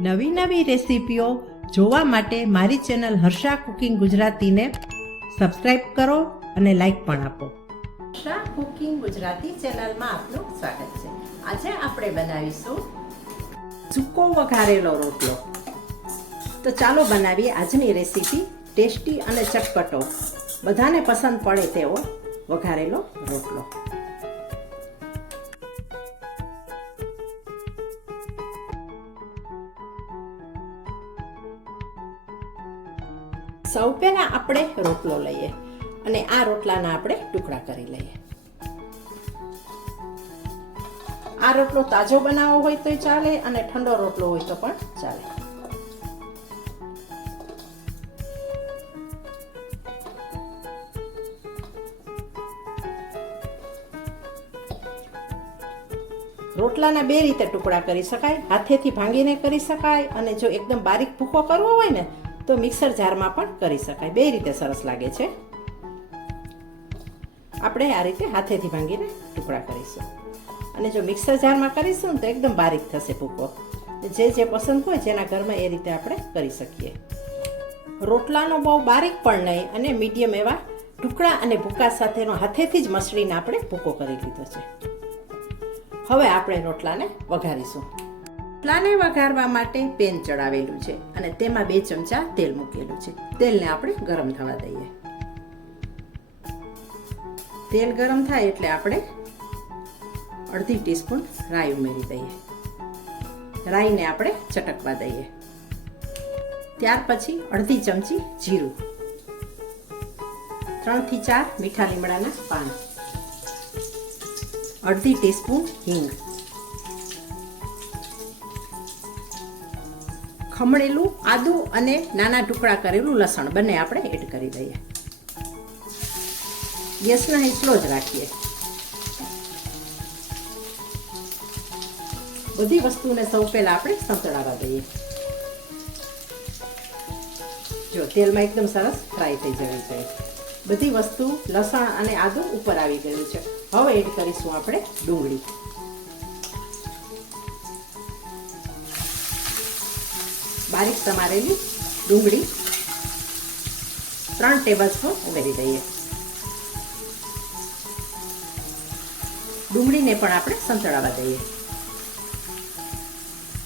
નવી નવી રેસીપીઓ જોવા માટે મારી ચેનલ હર્ષા કુકિંગ ગુજરાતીને સબસ્ક્રાઇબ કરો અને લાઈક પણ આપો. હર્ષા કુકિંગ ગુજરાતી ચેનલમાં આપનું સ્વાગત છે. આજે આપણે બનાવીશું સૂકો વઘારેલો રોટલો. તો ચાલો બનાવીએ આજની રેસીપી ટેસ્ટી અને ચટપટો. બધાને પસંદ પડે તેવો વઘારેલો રોટલો. સૌ પહેલાં આપણે રોટલો લઈએ અને આ રોટલાના આપણે ટુકડા કરી લઈએ. આ રોટલો તાજો બનાવવો હોય તોય ચાલે અને ઠંડો રોટલો હોય તો પણ ચાલે. રોટલાના બે રીતે ટુકડા કરી શકાય. હાથેથી ભાંગીને કરી શકાય અને જો એકદમ બારીક ભૂકો કરવો હોય ને તો મિક્સર જારમાં પણ કરી શકાય. બે રીતે સરસ લાગે છે. આપણે આ રીતે હાથેથી ભાંગીને ટુકડા કરીશું. અને જો મિક્સર જારમાં કરીશું ને તો એકદમ બારીક થશે ભૂકો. જે જે પસંદ હોય જેના ઘરમાં એ રીતે આપણે કરી શકીએ. રોટલાનો બહુ બારીક પણ નહીં અને મીડિયમ એવા ટુકડા અને ભૂકા સાથેનો હાથેથી જ મસળીને આપણે ભૂકો કરી લીધો છે. હવે આપણે રોટલાને વઘારીશું. રોટલાને વઘારવા માટે પેન ચડાવેલું છે અને તેમાં બે ચમચા તેલ મૂકેલું છે. તેલને આપણે ગરમ થવા દઈએ. તેલ ગરમ થાય એટલે આપણે અડધી ટીસ્પૂન રાઈ ઉમેરી દઈએ. રાઈને આપણે ચટકવા દઈએ. ત્યાર પછી અડધી ચમચી જીરું. ત્રણથી ચાર મીઠા લીમડાના પાન. અડધી ટીસ્પૂન હિંગ. ખમણેલું, આદુ અને નાના ટુકડા કરેલું લસણ. બંને આપણે એડ કરી દઈએ. ગેસનો સ્લો જ રાખીએ. બધી વસ્તુને સૌ પહેલા આપણે સંતળાવા દઈએ. જો, તેલમાં એકદમ સરસ ફ્રાય થઈ જવી જોઈએ. બધી વસ્તુ, લસણ અને આદુ ઉપર આવી ગયું છે. હવે એડ કરીશું આપણે ડુંગળી. બારીક સમારેલી ડુંગળી ત્રણ ટેબલ ઉમેરી દઈએ. ડુંગળીને પણ આપણે સંતળાવા દઈએ.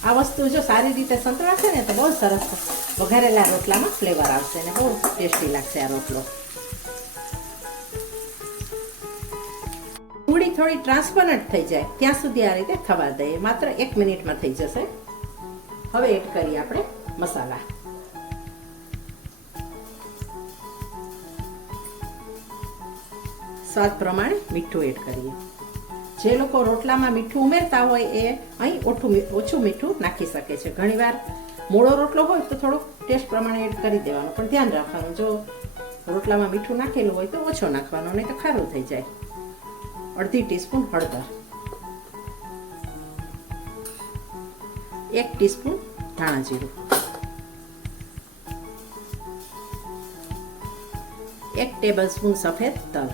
આ વસ્તુ જો સારી રીતે સંતળાશે ને તો બહુ સરસ વઘારેલા રોટલામાં ફ્લેવર આવશે અને બહુ ટેસ્ટી લાગશે આ રોટલો. ડુંગળી થોડી ટ્રાન્સપરન્ટ થઈ જાય. ત્યાં સુધી આ રીતે થવા દઈએ. માત્ર એક મિનિટમાં થઈ જશે. હવે એડ કરીએ આપણે મસાલા સ્વાદ પ્રમાણે મીઠું એડ કરીએ. જે લોકો રોટલામાં મીઠું ઉમેરતા હોય એ અહીં ઓછું ઓછું મીઠું નાખી શકે છે. ઘણીવાર મોળો રોટલો હોય તો થોડુંક ટેસ્ટ પ્રમાણે એડ કરી દેવાનું. પણ ધ્યાન રાખવાનું, જો રોટલામાં મીઠું નાખેલું હોય તો ઓછો નાખવાનો, નહીં તો ખારું થઈ જાય. અડધી ટીસ્પૂન હળદર. એક ટીસ્પૂન ધાણા જીરું. એક ટેબલ સ્પૂન સફેદ તલ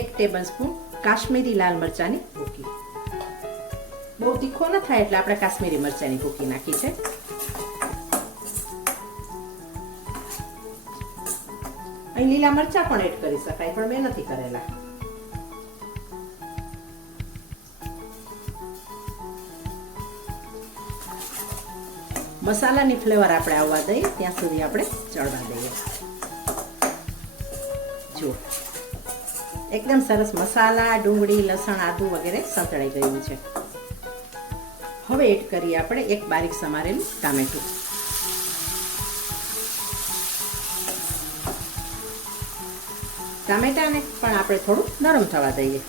એક ટેબલ સ્પૂન કાશ્મીરી લાલ મરચાની ભૂકી બહુ તીખો ન થાય એટલે આપણે કાશ્મીરી મરચાની ભૂકી નાખી છે। અહીં લીલા મરચા પણ એડ કરી શકાય, પણ મેં નથી કરેલા। મસાલાની ફ્લેવર આપણે આવવા દઈએ, ત્યાં સુધી આપણે ચડવા દઈએ. જો એકદમ સરસ મસાલા, ડુંગળી, લસણ, આદુ વગેરે સંતળાઈ ગયું છે. હવે એડ કરીએ આપણે એક બારીક સમારેલું ટામેટું. ટામેટાને પણ આપણે થોડું નરમ થવા દઈએ.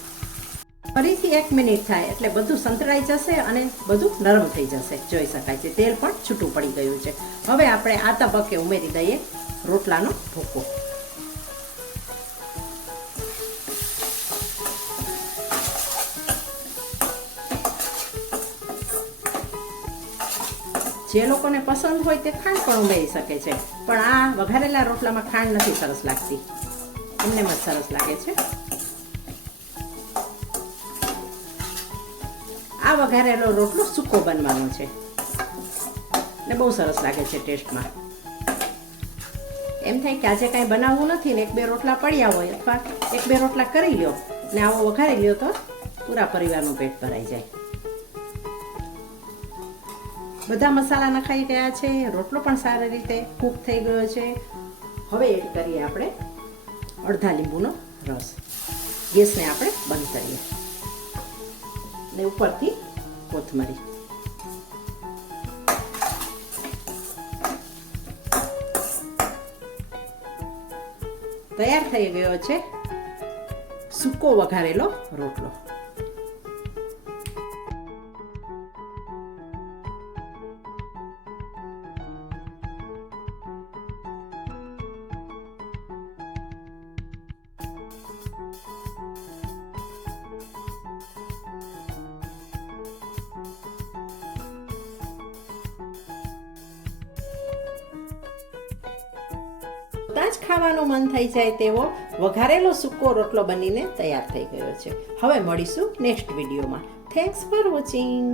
ફરીથી એક મિનિટ થાય એટલે બધું સંતળાઈ જશે અને બધું નરમ થઈ જશે. જોઈ શકાય છે, તેલ પણ છૂટું પડી ગયું છે. હવે આપણે આ તબક્કે ઉમેરી દઈએ રોટલાનો ભૂકો. જે લોકોને પસંદ હોય તે ખાંડ પણ ઉમેરી શકે છે, પણ આ વઘારેલા રોટલામાં ખાંડ નથી સરસ લાગતી. એમને જ સરસ લાગે છે. આ વઘારેલો રોટલો સૂકો બનવાનો છે. ને બહુ સરસ લાગે છે ટેસ્ટમાં. એમ થાય કે આજે કાંઈ બનાવવું નથી ને એક બે રોટલા પડ્યા હોય અથવા એક બે રોટલા કરી લ્યો ને આવો વઘારી લ્યો તો પૂરા પરિવારનું પેટ ભરાઈ જાય. બધા મસાલા નખાઈ ગયા છે, રોટલો પણ સારી રીતે કૂક થઈ ગયો છે. હવે એડ કરીએ આપણે અડધા લીંબુનો રસ. ગેસને આપણે બંધ કરીએ. ને ઉપરથી કોથમરી. તૈયાર થઈ ગયો છે સૂકો વઘારેલો રોટલો. ત્યાં જ ખાવાનું મન થઈ જાય તેવો વઘારેલો સૂકો રોટલો બનીને તૈયાર થઈ ગયો છે. હવે મળીશું નેક્સ્ટ વિડીયોમાં. Thanks for watching